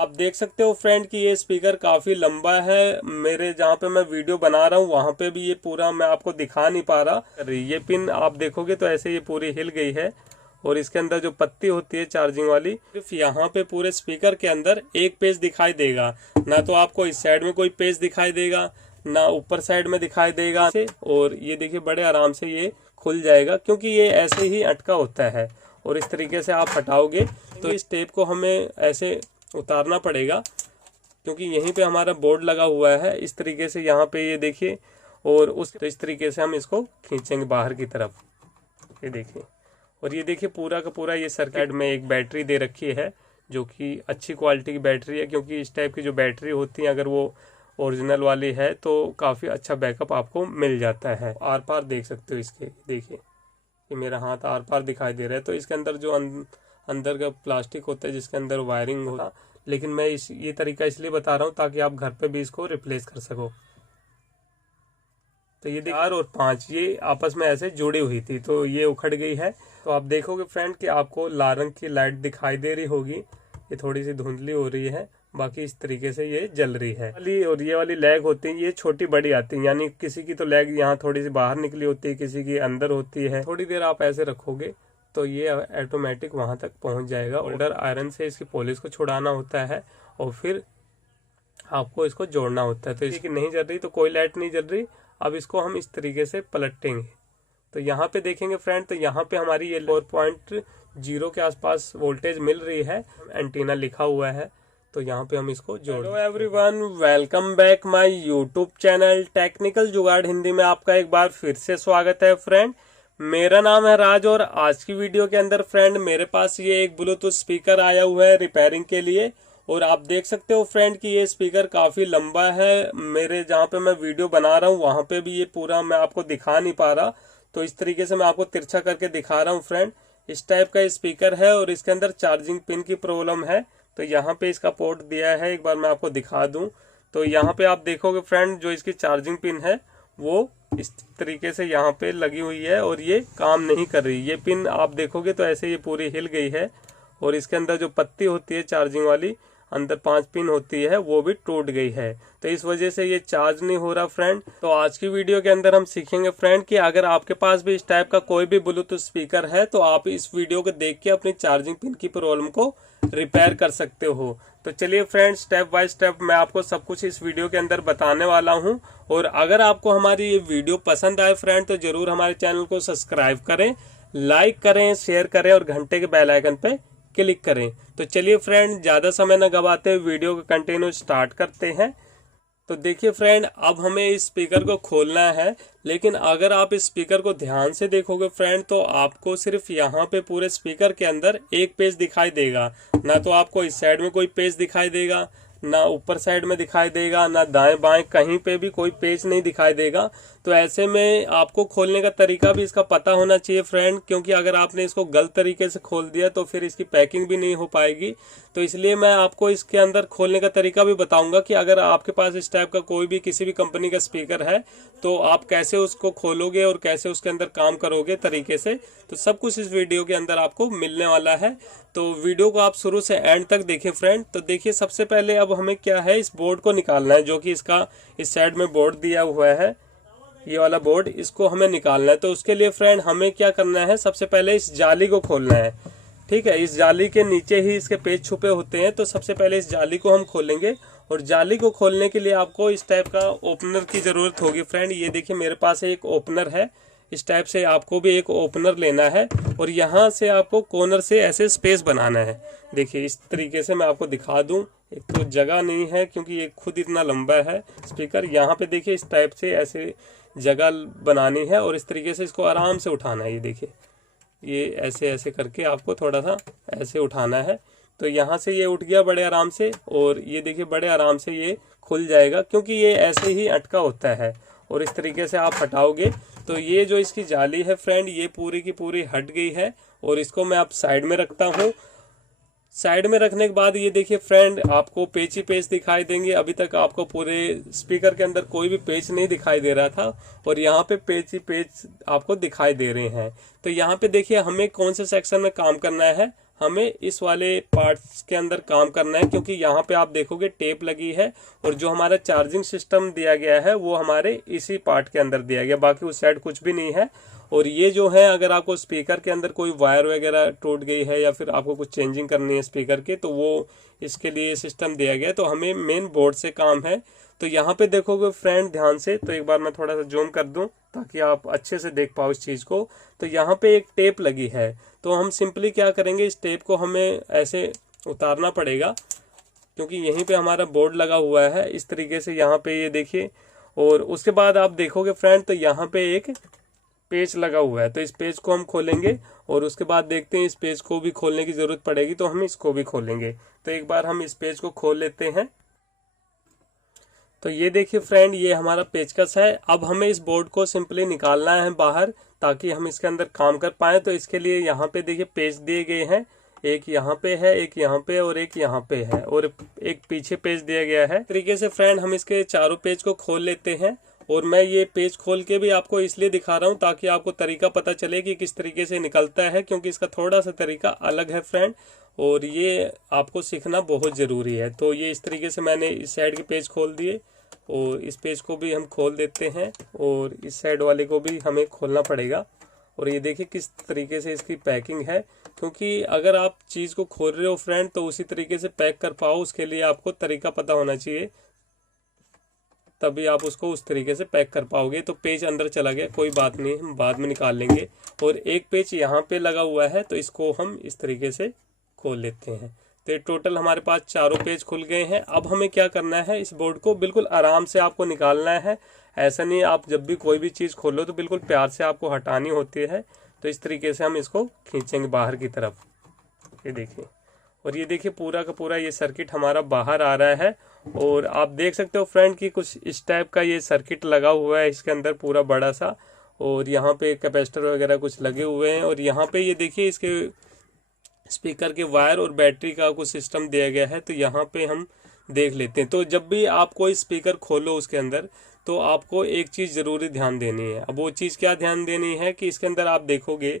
आप देख सकते हो फ्रेंड कि ये स्पीकर काफी लंबा है। मेरे जहाँ पे मैं वीडियो बना रहा हूँ वहां पे भी ये पूरा मैं आपको दिखा नहीं पा रहा। ये पिन आप देखोगे तो ऐसे ये पूरी हिल गई है और इसके अंदर जो पत्ती होती है चार्जिंग वाली, सिर्फ यहाँ पे पूरे स्पीकर के अंदर एक पेज दिखाई देगा। ना तो आपको इस साइड में कोई पेज दिखाई देगा, ना ऊपर साइड में दिखाई देगा। और ये देखिए बड़े आराम से ये खुल जाएगा क्योंकि ये ऐसे ही अटका होता है। और इस तरीके से आप हटाओगे तो इस टेप को हमें ऐसे उतारना पड़ेगा क्योंकि यहीं पे हमारा बोर्ड लगा हुआ है। इस तरीके से यहाँ पे ये देखिए, और तो इस तरीके से हम इसको खींचेंगे बाहर की तरफ। ये देखिए, और ये देखिए पूरा का पूरा ये सर्किट में एक बैटरी दे रखी है जो कि अच्छी क्वालिटी की बैटरी है, क्योंकि इस टाइप की जो बैटरी होती है अगर वो ओरिजिनल वाली है तो काफ़ी अच्छा बैकअप आपको मिल जाता है। आर पार देख सकते हो इसके, देखिए कि मेरा हाथ आर पार दिखाई दे रहा है। तो इसके अंदर जो अंदर का प्लास्टिक होता है जिसके अंदर वायरिंग होता, लेकिन मैं ये तरीका इसलिए बता रहा हूँ ताकि आप घर पे भी इसको रिप्लेस कर सको। तो ये 4 और 5 ये आपस में ऐसे जुड़ी हुई थी तो ये उखड़ गई है। तो आप देखोगे फ्रेंड कि आपको लाल रंग की लाइट दिखाई दे रही होगी, ये थोड़ी सी धुंधली हो रही है, बाकी इस तरीके से ये जल रही है। और ये वाली लैग होती है, ये छोटी बड़ी आती है, यानी किसी की तो लैग यहाँ थोड़ी सी बाहर निकली होती है, किसी की अंदर होती है। थोड़ी देर आप ऐसे रखोगे तो ये ऑटोमेटिक वहां तक पहुंच जाएगा। ओल्डर आयरन से इसकी पॉलिश को छुड़ाना होता है और फिर आपको इसको जोड़ना होता है। तो इसकी नहीं जल रही तो कोई लाइट नहीं जल रही। अब इसको हम इस तरीके से पलटेंगे तो यहाँ पे देखेंगे फ्रेंड, तो यहाँ पे हमारी ये 4.0 के आसपास वोल्टेज मिल रही है, एंटीना लिखा हुआ है। तो यहाँ पे हम इसको जोड़। Hello everyone, welcome back my YouTube channel technical जुगाड़ हिंदी में आपका एक बार फिर से स्वागत है फ्रेंड। मेरा नाम है राज और आज की वीडियो के अंदर फ्रेंड मेरे पास ये एक ब्लूटूथ स्पीकर आया हुआ है रिपेयरिंग के लिए। और आप देख सकते हो फ्रेंड कि ये स्पीकर काफी लंबा है। मेरे जहाँ पे मैं वीडियो बना रहा हूँ वहां पे भी ये पूरा मैं आपको दिखा नहीं पा रहा, तो इस तरीके से मैं आपको तिरछा करके दिखा रहा हूँ फ्रेंड। इस टाइप का स्पीकर है और इसके अंदर चार्जिंग पिन की प्रॉब्लम है। तो यहाँ पे इसका पोर्ट दिया है, एक बार मैं आपको दिखा दूं तो यहाँ पे आप देखोगे फ्रेंड जो इसकी चार्जिंग पिन है वो इस तरीके से यहाँ पे लगी हुई है और ये काम नहीं कर रही। ये पिन आप देखोगे तो ऐसे ये पूरी हिल गई है और इसके अंदर जो पत्ती होती है चार्जिंग वाली, अंदर 5 पिन होती है, वो भी टूट गई है। तो इस वजह से ये चार्ज नहीं हो रहा फ्रेंड। तो आज की वीडियो के अंदर हम सीखेंगे फ्रेंड कि अगर आपके पास भी इस टाइप का कोई भी ब्लूटूथ स्पीकर है तो आप इस वीडियो को देख के अपनी चार्जिंग पिन की प्रॉब्लम को रिपेयर कर सकते हो। तो चलिए फ्रेंड, स्टेप बाय स्टेप मैं आपको सब कुछ इस वीडियो के अंदर बताने वाला हूं। और अगर आपको हमारी ये वीडियो पसंद आए फ्रेंड तो जरूर हमारे चैनल को सब्सक्राइब करें, लाइक करें, शेयर करें और घंटे के बेल आइकन पे क्लिक करें। तो चलिए फ्रेंड, ज्यादा समय न गवाते वीडियो को कंटिन्यू स्टार्ट करते हैं। तो देखिए फ्रेंड, अब हमें इस स्पीकर को खोलना है, लेकिन अगर आप इस स्पीकर को ध्यान से देखोगे फ्रेंड तो आपको सिर्फ यहाँ पे पूरे स्पीकर के अंदर एक पेज दिखाई देगा। ना तो आपको इस साइड में कोई पेज दिखाई देगा, ना ऊपर साइड में दिखाई देगा, ना दाएं बाएं कहीं पे भी कोई पेज नहीं दिखाई देगा। तो ऐसे में आपको खोलने का तरीका भी इसका पता होना चाहिए फ्रेंड, क्योंकि अगर आपने इसको गलत तरीके से खोल दिया तो फिर इसकी पैकिंग भी नहीं हो पाएगी। तो इसलिए मैं आपको इसके अंदर खोलने का तरीका भी बताऊंगा कि अगर आपके पास इस टाइप का कोई भी किसी भी कंपनी का स्पीकर है तो आप कैसे उसको खोलोगे और कैसे उसके अंदर काम करोगे तरीके से। तो सब कुछ इस वीडियो के अंदर आपको मिलने वाला है, तो वीडियो को आप शुरू से एंड तक देखिए फ्रेंड। तो देखिए, सबसे पहले अब हमें क्या है, इस बोर्ड को निकालना है, जो कि इसका इस साइड में बोर्ड दिया हुआ है, ये वाला बोर्ड, इसको हमें निकालना है। तो उसके लिए फ्रेंड हमें क्या करना है, सबसे पहले इस जाली को खोलना है। ठीक है, इस जाली के नीचे ही इसके पेज छुपे होते हैं, तो सबसे पहले इस जाली को हम खोलेंगे। और जाली को खोलने के लिए आपको इस टाइप का ओपनर की जरूरत होगी फ्रेंड। ये देखिए मेरे पास एक ओपनर है, इस टाइप से आपको भी एक ओपनर लेना है और यहाँ से आपको कॉर्नर से ऐसे स्पेस बनाना है। देखिए इस तरीके से मैं आपको दिखा दूं, एक तो जगह नहीं है क्योंकि ये खुद इतना लंबा है स्पीकर। यहाँ पे देखिए इस टाइप से ऐसे जगह बनानी है और इस तरीके से इसको आराम से उठाना है। ये देखिए, ये ऐसे ऐसे करके आपको थोड़ा सा ऐसे उठाना है। तो यहाँ से ये उठ गया बड़े आराम से, और ये देखिए बड़े आराम से ये खुल जाएगा क्योंकि ये ऐसे ही अटका होता है। और इस तरीके से आप हटाओगे तो ये जो इसकी जाली है फ्रेंड ये पूरी की पूरी हट गई है। और इसको मैं आप साइड में रखता हूँ। साइड में रखने के बाद ये देखिए फ्रेंड, आपको पेच ही पेच दिखाई देंगे। अभी तक आपको पूरे स्पीकर के अंदर कोई भी पेच नहीं दिखाई दे रहा था और यहाँ पे पेच ही पेच आपको दिखाई दे रहे हैं। तो यहाँ पे देखिए हमें कौन से सेक्शन में काम करना है, हमें इस वाले पार्ट्स के अंदर काम करना है, क्योंकि यहाँ पे आप देखोगे टेप लगी है और जो हमारा चार्जिंग सिस्टम दिया गया है वो हमारे इसी पार्ट के अंदर दिया गया, बाकी उस साइड कुछ भी नहीं है। और ये जो है, अगर आपको स्पीकर के अंदर कोई वायर वगैरह टूट गई है या फिर आपको कुछ चेंजिंग करनी है स्पीकर के, तो वो इसके लिए सिस्टम दिया गया है। तो हमें मेन बोर्ड से काम है। तो यहाँ पे देखोगे फ्रेंड ध्यान से, तो एक बार मैं थोड़ा सा जूम कर दूं ताकि आप अच्छे से देख पाओ इस चीज को। तो यहाँ पे एक टेप लगी है, तो हम सिंपली क्या करेंगे, इस टेप को हमें ऐसे उतारना पड़ेगा, क्योंकि यहीं पे हमारा बोर्ड लगा हुआ है इस तरीके से, यहाँ पे ये देखिए। और उसके बाद आप देखोगे फ्रेंड, तो यहाँ पे एक पेज लगा हुआ है, तो इस पेज को हम खोलेंगे और उसके बाद देखते हैं इस पेज को भी खोलने की जरूरत पड़ेगी, तो हम इसको भी खोलेंगे। तो एक बार हम इस पेज को खोल लेते हैं। तो ये देखिए फ्रेंड, ये हमारा पेचकस है। अब हमें इस बोर्ड को सिंपली निकालना है बाहर, ताकि हम इसके अंदर काम कर पाए। तो इसके लिए यहाँ पे देखिए पेज दिए गए हैं, एक यहाँ पे है, एक यहाँ पे और एक यहाँ पे है, और एक पीछे पेज दिया गया है। तरीके से फ्रेंड हम इसके चारों पेज को खोल लेते हैं। और मैं ये पेज खोल के भी आपको इसलिए दिखा रहा हूँ ताकि आपको तरीका पता चले कि किस तरीके से निकलता है, क्योंकि इसका थोड़ा सा तरीका अलग है फ्रेंड, और ये आपको सीखना बहुत ज़रूरी है। तो ये इस तरीके से मैंने इस साइड के पेज खोल दिए और इस पेज को भी हम खोल देते हैं और इस साइड वाले को भी हमें खोलना पड़ेगा। और ये देखिए किस तरीके से इसकी पैकिंग है, क्योंकि अगर आप चीज़ को खोल रहे हो फ्रेंड तो उसी तरीके से पैक कर पाओ, उसके लिए आपको तरीका पता होना चाहिए, तभी आप उसको उस तरीके से पैक कर पाओगे। तो पेज अंदर चला गया, कोई बात नहीं, हम बाद में निकाल लेंगे। और एक पेज यहाँ पे लगा हुआ है, तो इसको हम इस तरीके से खोल लेते हैं। तो टोटल हमारे पास चारों पेज खुल गए हैं। अब हमें क्या करना है, इस बोर्ड को बिल्कुल आराम से आपको निकालना है। ऐसा नहीं, आप जब भी कोई भी चीज़ खोलो तो बिल्कुल प्यार से आपको हटानी होती है। तो इस तरीके से हम इसको खींचेंगे बाहर की तरफ, ये देखिए। और ये देखिए पूरा का पूरा ये सर्किट हमारा बाहर आ रहा है। और आप देख सकते हो फ्रेंड कि कुछ इस टाइप का ये सर्किट लगा हुआ है इसके अंदर पूरा बड़ा सा, और यहाँ पे कैपेसिटर वगैरह कुछ लगे हुए हैं। और यहाँ पे ये देखिए इसके स्पीकर के वायर और बैटरी का कुछ सिस्टम दिया गया है। तो यहाँ पे हम देख लेते हैं। तो जब भी आप कोई स्पीकर खोलो उसके अंदर, तो आपको एक चीज़ ज़रूरी ध्यान देनी है। अब वो चीज़ क्या ध्यान देनी है कि इसके अंदर आप देखोगे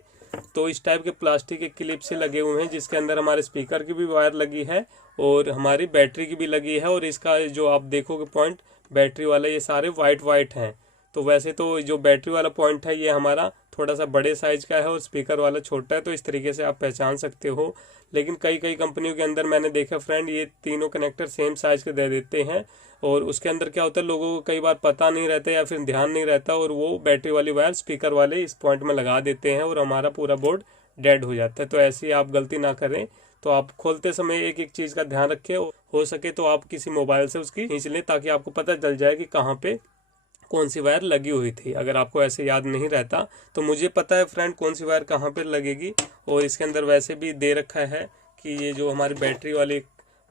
तो इस टाइप के प्लास्टिक के क्लिप से लगे हुए हैं, जिसके अंदर हमारे स्पीकर की भी वायर लगी है और हमारी बैटरी की भी लगी है। और इसका जो आप देखोगे पॉइंट बैटरी वाला, ये सारे वाइट हैं। तो वैसे तो जो बैटरी वाला पॉइंट है ये हमारा थोड़ा सा बड़े साइज का है और स्पीकर वाला छोटा है, तो इस तरीके से आप पहचान सकते हो। लेकिन कई कंपनियों के अंदर मैंने देखा फ्रेंड, ये तीनों कनेक्टर सेम साइज के दे देते हैं, और उसके अंदर क्या होता है, लोगों को कई बार पता नहीं रहता या फिर ध्यान नहीं रहता, और वो बैटरी वाली वायर स्पीकर वाले इस पॉइंट में लगा देते हैं और हमारा पूरा बोर्ड डेड हो जाता है। तो ऐसी आप गलती ना करें। तो आप खोलते समय एक एक चीज़ का ध्यान रखें, हो सके तो आप किसी मोबाइल से उसकी खींच लें, ताकि आपको पता चल जाए कि कहाँ पे कौन सी वायर लगी हुई थी। अगर आपको ऐसे याद नहीं रहता, तो मुझे पता है फ्रेंड कौन सी वायर कहाँ पे लगेगी। और इसके अंदर वैसे भी दे रखा है कि ये जो हमारी बैटरी वाली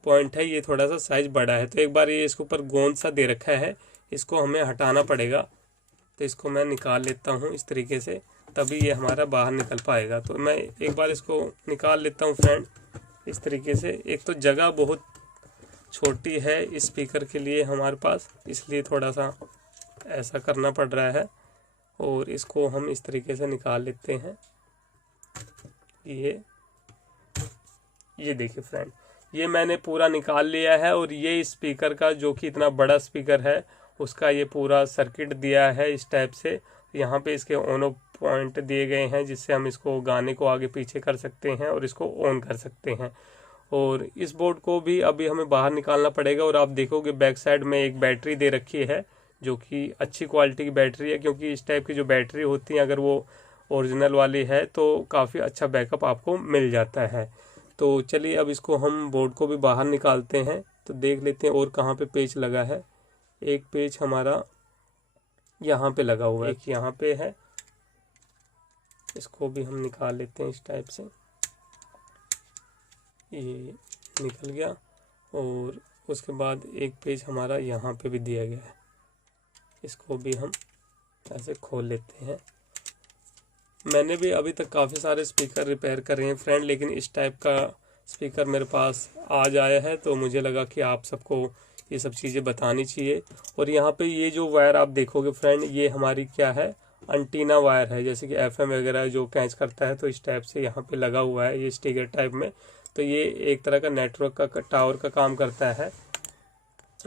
पॉइंट है ये थोड़ा सा साइज बड़ा है। तो एक बार ये इसके ऊपर गोंद सा दे रखा है, इसको हमें हटाना पड़ेगा। तो इसको मैं निकाल लेता हूँ इस तरीके से, तभी ये हमारा बाहर निकल पाएगा। तो मैं एक बार इसको निकाल लेता हूँ फ्रेंड इस तरीके से। एक तो जगह बहुत छोटी है इस स्पीकर के लिए हमारे पास, इसलिए थोड़ा सा ऐसा करना पड़ रहा है। और इसको हम इस तरीके से निकाल लेते हैं। ये देखिए फ्रेंड, ये मैंने पूरा निकाल लिया है। और ये स्पीकर का जो कि इतना बड़ा स्पीकर है उसका ये पूरा सर्किट दिया है इस टाइप से। यहाँ पे इसके ऑन ऑफ पॉइंट दिए गए हैं, जिससे हम इसको गाने को आगे पीछे कर सकते हैं और इसको ऑन कर सकते हैं। और इस बोर्ड को भी अभी हमें बाहर निकालना पड़ेगा। और आप देखोगे बैक साइड में एक बैटरी दे रखी है, जो कि अच्छी क्वालिटी की बैटरी है, क्योंकि इस टाइप की जो बैटरी होती है अगर वो ओरिजिनल वाली है तो काफ़ी अच्छा बैकअप आपको मिल जाता है। तो चलिए अब इसको हम बोर्ड को भी बाहर निकालते हैं। तो देख लेते हैं और कहाँ पे पेच लगा है। एक पेच हमारा यहाँ पे लगा हुआ है, एक यहाँ पे है, इसको भी हम निकाल लेते हैं इस टाइप से। ये निकल गया। और उसके बाद एक पेज हमारा यहाँ पे भी दिया गया है, इसको भी हम ऐसे खोल लेते हैं। मैंने भी अभी तक काफ़ी सारे स्पीकर रिपेयर करे हैं फ्रेंड, लेकिन इस टाइप का स्पीकर मेरे पास आज आया है, तो मुझे लगा कि आप सबको ये सब चीज़ें बतानी चाहिए। और यहाँ पे ये जो वायर आप देखोगे फ्रेंड, ये हमारी क्या है, एंटीना वायर है, जैसे कि एफएम वगैरह जो कैच करता है, तो इस टाइप से यहाँ पे लगा हुआ है ये स्टिकर टाइप में। तो ये एक तरह का नेटवर्क का टावर का काम करता है,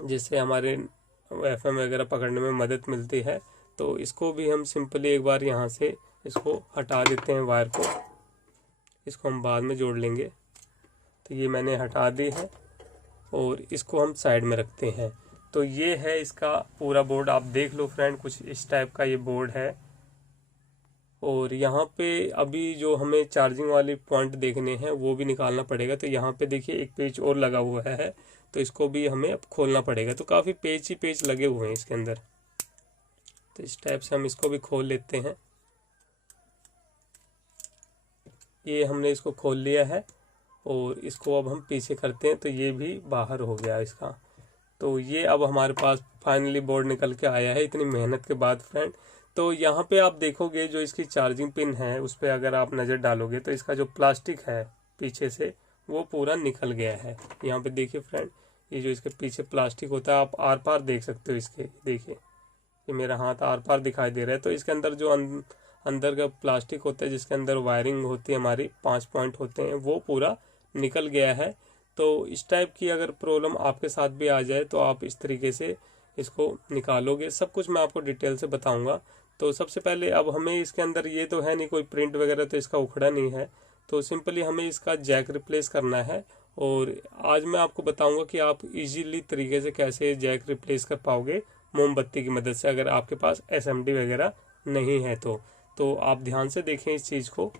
जिससे हमारे एफएम वगैरह पकड़ने में मदद मिलती है। तो इसको भी हम सिंपली एक बार यहाँ से इसको हटा देते हैं वायर को, इसको हम बाद में जोड़ लेंगे। तो ये मैंने हटा दी है और इसको हम साइड में रखते हैं। तो ये है इसका पूरा बोर्ड, आप देख लो फ्रेंड, कुछ इस टाइप का ये बोर्ड है। और यहाँ पे अभी जो हमें चार्जिंग वाली पॉइंट देखने हैं वो भी निकालना पड़ेगा। तो यहाँ पे देखिए एक पेज और लगा हुआ है, तो इसको भी हमें अब खोलना पड़ेगा। तो काफ़ी पेज ही पेज लगे हुए हैं इसके अंदर, तो इस टाइप से हम इसको भी खोल लेते हैं। ये हमने इसको खोल लिया है और इसको अब हम पीछे करते हैं, तो ये भी बाहर हो गया इसका। तो ये अब हमारे पास फाइनली बोर्ड निकल के आया है इतनी मेहनत के बाद फ्रेंड। तो यहाँ पे आप देखोगे जो इसकी चार्जिंग पिन है उस पर अगर आप नज़र डालोगे तो इसका जो प्लास्टिक है पीछे से वो पूरा निकल गया है। यहाँ पे देखिए फ्रेंड, ये जो इसके पीछे प्लास्टिक होता है आप आर पार देख सकते हो इसके, देखिए ये मेरा हाथ आर पार दिखाई दे रहा है। तो इसके अंदर जो अंदर का प्लास्टिक होता है जिसके अंदर वायरिंग होती है हमारी 5 पॉइंट होते हैं, वो पूरा निकल गया है। तो इस टाइप की अगर प्रॉब्लम आपके साथ भी आ जाए तो आप इस तरीके से इसको निकालोगे। सब कुछ मैं आपको डिटेल से बताऊंगा। तो सबसे पहले अब हमें इसके अंदर ये तो है नहीं कोई प्रिंट वगैरह, तो इसका उखड़ा नहीं है, तो सिंपली हमें इसका जैक रिप्लेस करना है। और आज मैं आपको बताऊंगा कि आप इजीली तरीके से कैसे जैक रिप्लेस कर पाओगे मोमबत्ती की मदद से, अगर आपके पास एसएमडी वगैरह नहीं है तो आप ध्यान से देखें इस चीज़ को।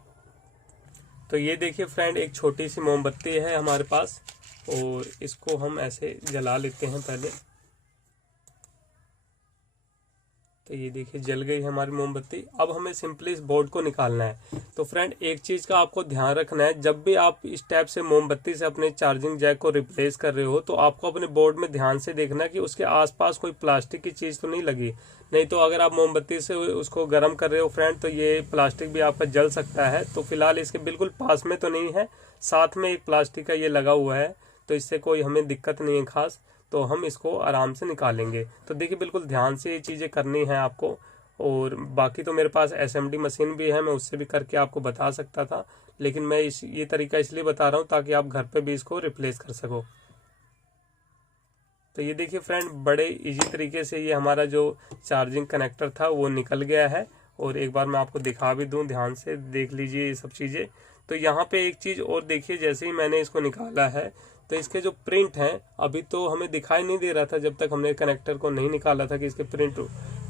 तो ये देखिए फ्रेंड, एक छोटी सी मोमबत्ती है हमारे पास और इसको हम ऐसे जला लेते हैं पहले। तो ये देखिए जल गई है हमारी मोमबत्ती। अब हमें सिंपली इस बोर्ड को निकालना है। तो फ्रेंड एक चीज़ का आपको ध्यान रखना है, जब भी आप इस टाइप से मोमबत्ती से अपने चार्जिंग जैक को रिप्लेस कर रहे हो तो आपको अपने बोर्ड में ध्यान से देखना है कि उसके आसपास कोई प्लास्टिक की चीज़ तो नहीं लगी। नहीं तो अगर आप मोमबत्ती से उसको गर्म कर रहे हो फ्रेंड तो ये प्लास्टिक भी आपका जल सकता है। तो फिलहाल इसके बिल्कुल पास में तो नहीं है, साथ में एक प्लास्टिक का ये लगा हुआ है, तो इससे कोई हमें दिक्कत नहीं है खास। तो हम इसको आराम से निकालेंगे। तो देखिए बिल्कुल ध्यान से ये चीज़ें करनी है आपको। और बाकी तो मेरे पास एसएमडी मशीन भी है, मैं उससे भी करके आपको बता सकता था, लेकिन मैं ये तरीका इसलिए बता रहा हूँ ताकि आप घर पे भी इसको रिप्लेस कर सको। तो ये देखिए फ्रेंड, बड़े इजी तरीके से ये हमारा जो चार्जिंग कनेक्टर था वो निकल गया है। और एक बार मैं आपको दिखा भी दूं, ध्यान से देख लीजिए ये सब चीज़ें। तो यहाँ पे एक चीज़ और देखिए, जैसे ही मैंने इसको निकाला है तो इसके जो प्रिंट हैं अभी तो हमें दिखाई नहीं दे रहा था जब तक हमने कनेक्टर को नहीं निकाला था कि इसके प्रिंट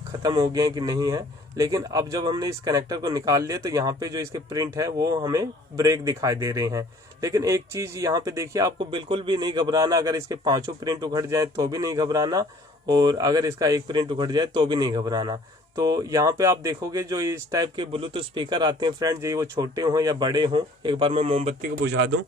ख़त्म हो गए हैं कि नहीं है। लेकिन अब जब हमने इस कनेक्टर को निकाल लिया तो यहाँ पे जो इसके प्रिंट है वो हमें ब्रेक दिखाई दे रहे हैं। लेकिन एक चीज़ यहाँ पे देखिए, आपको बिल्कुल भी नहीं घबराना। अगर इसके 5 प्रिंट उखड़ जाए तो भी नहीं घबराना, और अगर इसका 1 प्रिंट उखड़ जाए तो भी नहीं घबराना। तो यहाँ पे आप देखोगे जो इस टाइप के ब्लूटूथ स्पीकर आते हैं फ्रेंड, जो वो छोटे हों या बड़े हों, एक बार मैं मोमबत्ती को बुझा दूँ।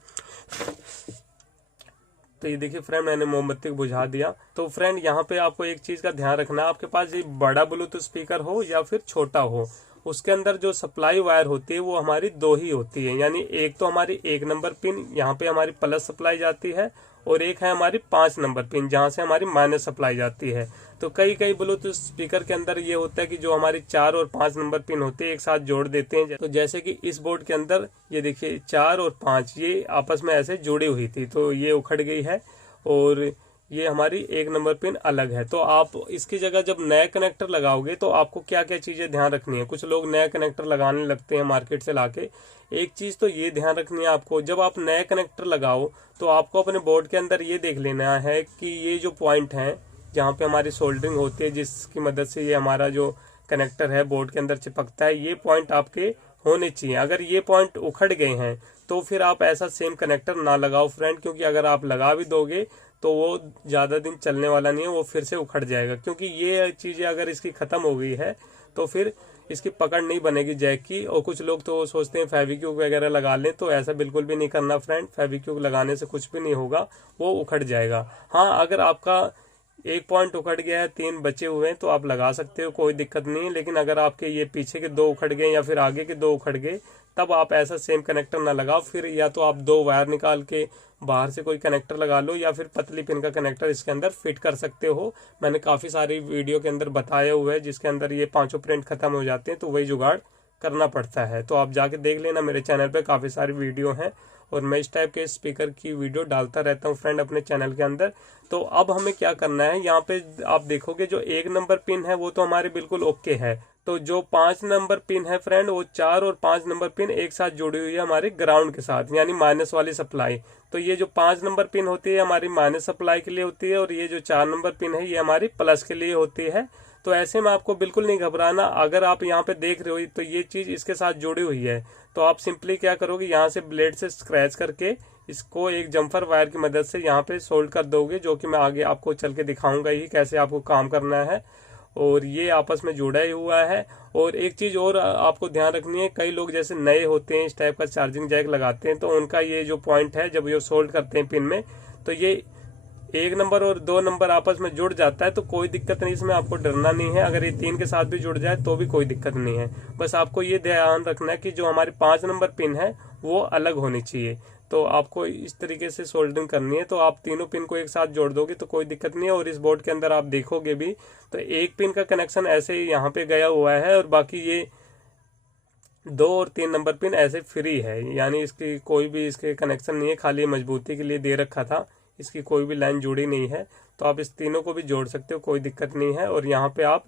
तो ये देखिए फ्रेंड, मैंने मोमबत्ती को बुझा दिया। तो फ्रेंड यहाँ पे आपको एक चीज़ का ध्यान रखना है, आपके पास ये बड़ा ब्लूटूथ स्पीकर हो या फिर छोटा हो, उसके अंदर जो सप्लाई वायर होती है वो हमारी 2 ही होती है। यानी एक तो हमारी 1 नंबर पिन, यहाँ पे हमारी प्लस सप्लाई जाती है, और एक है हमारी 5 नंबर पिन जहाँ से हमारी माइनस सप्लाई जाती है। तो कई ब्लूटूथ स्पीकर के अंदर ये होता है कि जो हमारी 4 और 5 नंबर पिन होते हैं एक साथ जोड़ देते हैं। तो जैसे कि इस बोर्ड के अंदर ये देखिए 4 और 5 ये आपस में ऐसे जुड़ी हुई थी, तो ये उखड़ गई है और ये हमारी 1 नंबर पिन अलग है। तो आप इसकी जगह जब नया कनेक्टर लगाओगे तो आपको क्या क्या चीज़ें ध्यान रखनी है। कुछ लोग नया कनेक्टर लगाने लगते हैं मार्केट से लाके। एक चीज़ तो ये ध्यान रखनी है आपको, जब आप नया कनेक्टर लगाओ तो आपको अपने बोर्ड के अंदर ये देख लेना है कि ये जो पॉइंट हैं जहाँ पे हमारी सोल्डरिंग होती है, जिसकी मदद से ये हमारा जो कनेक्टर है बोर्ड के अंदर चिपकता है, ये पॉइंट आपके होने चाहिए। अगर ये पॉइंट उखड़ गए हैं तो फिर आप ऐसा सेम कनेक्टर ना लगाओ फ्रेंड, क्योंकि अगर आप लगा भी दोगे तो वो ज़्यादा दिन चलने वाला नहीं है, वो फिर से उखड़ जाएगा। क्योंकि ये चीज़ें अगर इसकी ख़त्म हो गई है तो फिर इसकी पकड़ नहीं बनेगी जैक की। और कुछ लोग तो सोचते हैं फेविक्विक वगैरह लगा लें, तो ऐसा बिल्कुल भी नहीं करना फ्रेंड। फेविक्विक लगाने से कुछ भी नहीं होगा, वो उखड़ जाएगा। हाँ, अगर आपका एक पॉइंट उखड़ गया है, 3 बचे हुए हैं तो आप लगा सकते हो, कोई दिक्कत नहीं है। लेकिन अगर आपके ये पीछे के 2 उखड़ गए या फिर आगे के 2 उखड़ गए, तब आप ऐसा सेम कनेक्टर ना लगाओ। फिर या तो आप 2 वायर निकाल के बाहर से कोई कनेक्टर लगा लो या फिर पतली पिन का कनेक्टर इसके अंदर फिट कर सकते हो। मैंने काफ़ी सारी वीडियो के अंदर बताया हुआ है जिसके अंदर ये 5 प्रिंट खत्म हो जाते हैं, तो वही जुगाड़ करना पड़ता है। तो आप जाके देख लेना, मेरे चैनल पे काफ़ी सारी वीडियो हैं और मैं इस टाइप के स्पीकर की वीडियो डालता रहता हूँ फ्रेंड अपने चैनल के अंदर। तो अब हमें क्या करना है, यहाँ पे आप देखोगे जो 1 नंबर पिन है वो तो हमारे बिल्कुल ओके है। तो जो 5 नंबर पिन है फ्रेंड, वो 4 और 5 नंबर पिन एक साथ जुड़ी हुई है हमारे ग्राउंड के साथ, यानी माइनस वाली सप्लाई। तो ये जो 5 नंबर पिन होती है हमारी माइनस सप्लाई के लिए होती है और ये जो 4 नंबर पिन है ये हमारी प्लस के लिए होती है। तो ऐसे में आपको बिल्कुल नहीं घबराना। अगर आप यहाँ पे देख रहे हो तो ये चीज इसके साथ जुड़ी हुई है, तो आप सिंपली क्या करोगे, यहाँ से ब्लेड से स्क्रैच करके इसको एक जम्फर वायर की मदद से यहाँ पे सोल्ड कर दोगे, जो कि मैं आगे आपको चल के दिखाऊंगा ही कैसे आपको काम करना है। और ये आपस में जुड़ा ही हुआ है। और एक चीज और आपको ध्यान रखनी है, कई लोग जैसे नए होते हैं इस टाइप का चार्जिंग जैक लगाते हैं, तो उनका ये जो पॉइंट है जब ये सोल्ड करते हैं पिन में, तो ये 1 नंबर और 2 नंबर आपस में जुड़ जाता है। तो कोई दिक्कत नहीं, इसमें आपको डरना नहीं है। अगर ये 3 के साथ भी जुड़ जाए तो भी कोई दिक्कत नहीं है। बस आपको ये ध्यान रखना है कि जो हमारी 5 नंबर पिन है वो अलग होनी चाहिए। तो आपको इस तरीके से सोल्डरिंग करनी है। तो आप तीनों पिन को एक साथ जोड़ दोगे तो कोई दिक्कत नहीं है। और इस बोर्ड के अंदर आप देखोगे भी तो एक पिन का कनेक्शन ऐसे ही यहाँ पे गया हुआ है और बाकी ये 2 और 3 नंबर पिन ऐसे फ्री है, यानी इसकी कोई भी इसके कनेक्शन नहीं है, खाली मजबूती के लिए दे रखा था, इसकी कोई भी लाइन जुड़ी नहीं है। तो आप इस तीनों को भी जोड़ सकते हो, कोई दिक्कत नहीं है। और यहाँ पे आप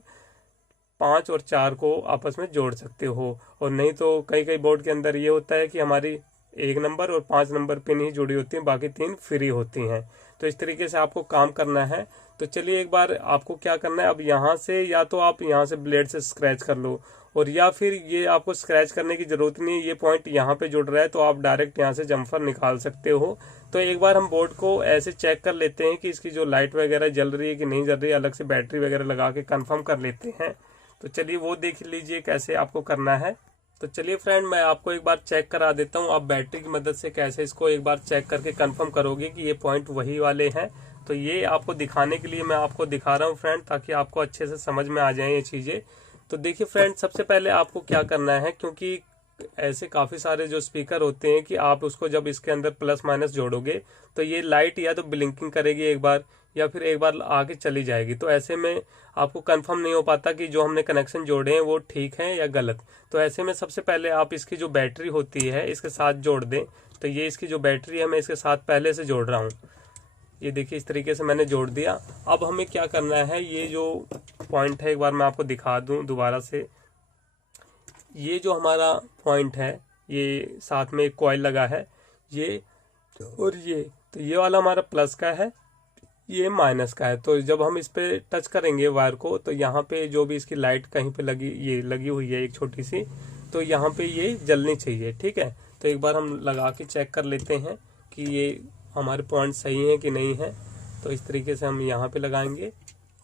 5 और 4 को आपस में जोड़ सकते हो। और नहीं तो कई कई बोर्ड के अंदर ये होता है कि हमारी 1 नंबर और 5 नंबर पिन ही जुड़ी होती हैं, बाकी 3 फ्री होती हैं। तो इस तरीके से आपको काम करना है। तो चलिए एक बार आपको क्या करना है, अब यहाँ से या तो आप यहाँ से ब्लेड से स्क्रैच कर लो, और या फिर ये आपको स्क्रैच करने की जरूरत नहीं है, ये पॉइंट यहाँ पे जुड़ रहा है तो आप डायरेक्ट यहाँ से जम्फर निकाल सकते हो। तो एक बार हम बोर्ड को ऐसे चेक कर लेते हैं कि इसकी जो लाइट वगैरह जल रही है कि नहीं जल रही है, अलग से बैटरी वगैरह लगा के कंफर्म कर लेते हैं। तो चलिए वो देख लीजिए कैसे आपको करना है। तो चलिए फ्रेंड, मैं आपको एक बार चेक करा देता हूँ, आप बैटरी की मदद से कैसे इसको एक बार चेक करके कंफर्म करोगे कि ये पॉइंट वही वाले हैं। तो ये आपको दिखाने के लिए मैं आपको दिखा रहा हूँ फ्रेंड, ताकि आपको अच्छे से समझ में आ जाए ये चीजें। तो देखिए फ्रेंड, सबसे पहले आपको क्या करना है, क्योंकि ऐसे काफी सारे जो स्पीकर होते हैं कि आप उसको जब इसके अंदर प्लस माइनस जोड़ोगे तो ये लाइट या तो ब्लिंकिंग करेगी एक बार या फिर एक बार आगे चली जाएगी। तो ऐसे में आपको कंफर्म नहीं हो पाता कि जो हमने कनेक्शन जोड़े हैं वो ठीक है या गलत। तो ऐसे में सबसे पहले आप इसकी जो बैटरी होती है इसके साथ जोड़ दें। तो ये इसकी जो बैटरी है मैं इसके साथ पहले से जोड़ रहा हूँ, ये देखिए इस तरीके से मैंने जोड़ दिया। अब हमें क्या करना है, ये जो पॉइंट है एक बार मैं आपको दिखा दूं दोबारा से। ये जो हमारा पॉइंट है ये साथ में एक कॉइल लगा है, ये और ये, तो ये वाला हमारा प्लस का है, ये माइनस का है। तो जब हम इस पे टच करेंगे वायर को तो यहाँ पे जो भी इसकी लाइट कहीं पे लगी, ये लगी हुई है एक छोटी सी, तो यहाँ पे ये जलनी चाहिए, ठीक है। तो एक बार हम लगा के चेक कर लेते हैं कि ये हमारे पॉइंट सही है कि नहीं है। तो इस तरीके से हम यहाँ पे लगाएंगे